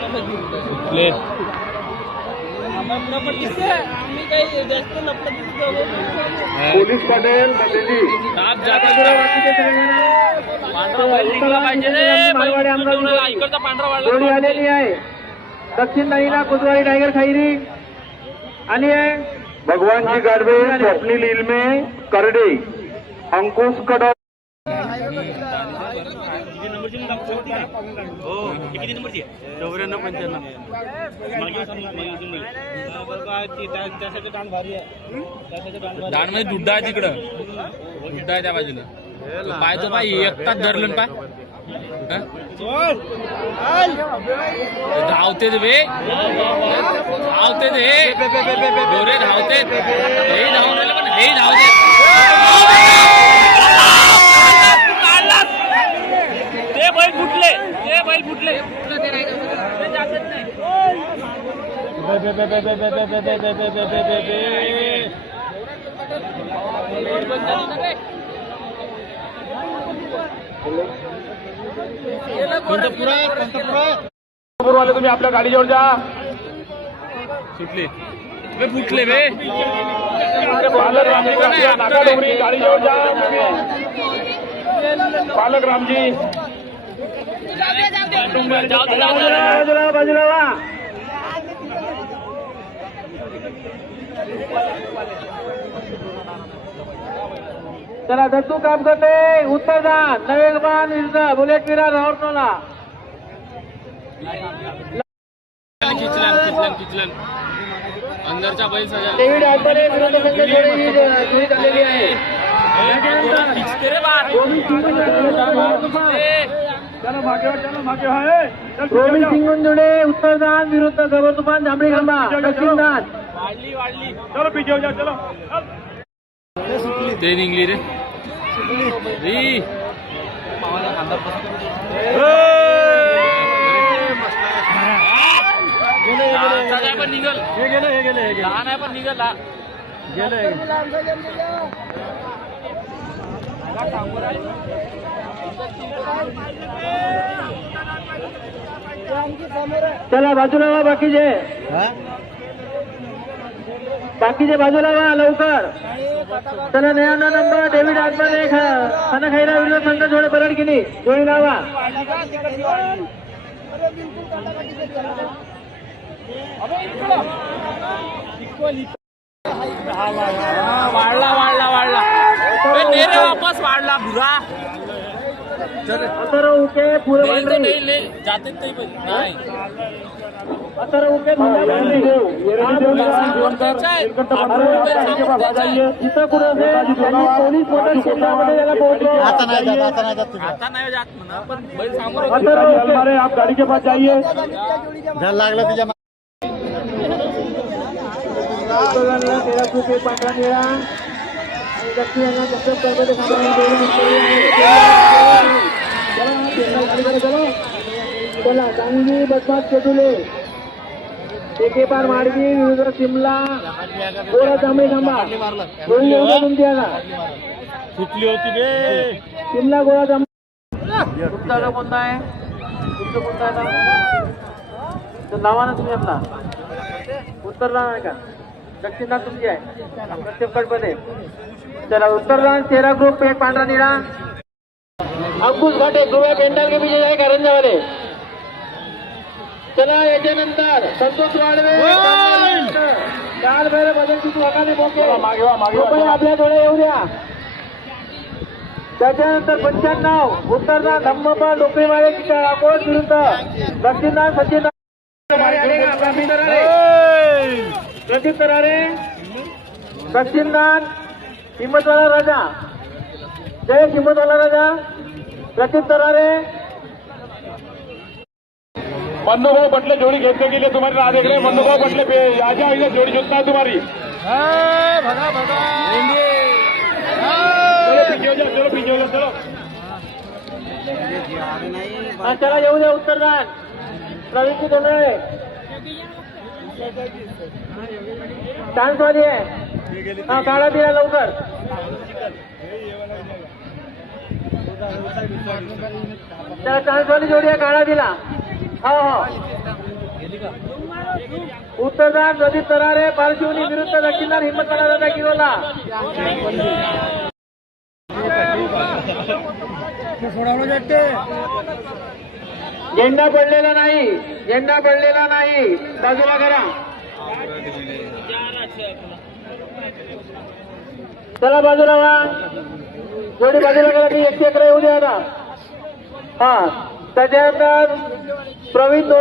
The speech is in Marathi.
कुठले? पोलीस पाटील जोडी. आलेली आहे. दक्षिण नाईला कुदवारी टायगर खैरी. आली आहे भगवान जी गाडवे स्वप्नील इल्मे करडे अंकुश कडक किती नंबरची चौऱ्याण्णव पंच्याण्णव. दांडमध्ये दुड्डा आहे तिकडं. दुड्डा आहे त्या बाजूला. पाय तो पाय एकटाच धरलं पाय. हं? धावते बे. धावते धावते हे धावून राहिले पण हे धावते ते बैल फुटले ते बैल फुटले ते जातच नाही वाले तुम्ही आपल्या गाडीजवळ जा सुटले बे फुटले बे पालक रामजी नाका डोंगरी गाडीजवळ जा. पालक रामजी. बाजूला चला दत्तू काम करते. उत्तर जा नवेलबान विरुद्ध बुलेट विरार राहुल किचलन किचलन किचलन अंदरचा बैल सजा डेव्हिड आल्बरे विरुद्ध संघ जोडी जोडी झालेली आहे. उत्तरदान विरुद्ध गबर तुफान जांभळी खांबा दक्षिणदान चलो पीछे हो जा चलो. ते निघली रे. पण निघल हे गेले हे गेले हे? लहान आहे पण निघल. गेले चला बाजूला बाकीचे बाकीचे बाजूला वा लवकर. चला नयाना नंबर डेव्हिड आत्माने खाना खायला विरुद्ध संघ जोडे परड केली जोडी लावा. वाढला वाढला वाढला. ए, ने रे वापस वाढला. भुरा उके पुरे नेईल तो जाते नाही. हा. आता नाही जात म्हणा पण बैल समोर होता. अतर उके. आप गाड़ी के पास जाइए खूप एक पांढरा निळा जसं कर्मचारी सामान्य दोन मिनिटं आहे. चला, चला, गाडीकडे चला. चला चांगली बदमाश शेटुले एके पार माडगी विरुद्ध शिमला. गोरा जांभळी थांबा दोन्ही येऊ द्या तुमची आता. सुटली होती बे. शिमला गोळा जांभळी. तुमचा कोणता आहे? तुमचं कोणता आहे तर नावा ना तुम्ही आपला. उत्तरला आहे का? दक्षिणा तुमची आहे. प्रत्येक कडमध्ये चला उत्तरदान तेरा ग्रुप पेट पांढरा निळा. अंकुश घाटे गोव्या पेंडाल के पीछे जाए कारंजा वाले चला याच्यानंतर संतोष वाडवे चार बेरे बदलची वागाने मोके रुपये आपल्या डोळे येऊ द्या त्याच्यानंतर पंच्याण्णव उत्तरदा धम्मपाल डोकरीमाळे अकोट विरुद्ध. दक्षिणदान सचिन प्रदीप तरारे दक्षिणदान हिम्मतवाला राजा. जय हिम्मतवाला राजा. प्रदीप तरारे मन्नूभाऊ बटले जोड़ी खेलने के लिए तुम्हारे राह देख रहे हैं मन्नूभाऊ बटले पे आ जाओ इधर जोड़ी जोतना है तुम्हारी. चलो पीछे हो जाओ चलो पीछे हो जाओ चलो. हा चला येऊ द्या उत्तरदान प्रवीणची दोनळे चान्स वाली आहे. हा काढा दिला लवकर. त्याला चान्स वाली जोडी आहे काढा दिला. हो. हो तरारे पार्शिवनी विरुद्ध दक्षिणदान हिंमतवाला दादा किरोला झेंडा पडलेला नाही झेंडा पडलेला नाही. बाजूला करा चला बाजूला व्हा जोडी बाजूला करा ती एकशे अकरा येऊ द्या आता. हा त्याच्यानंतर Provincia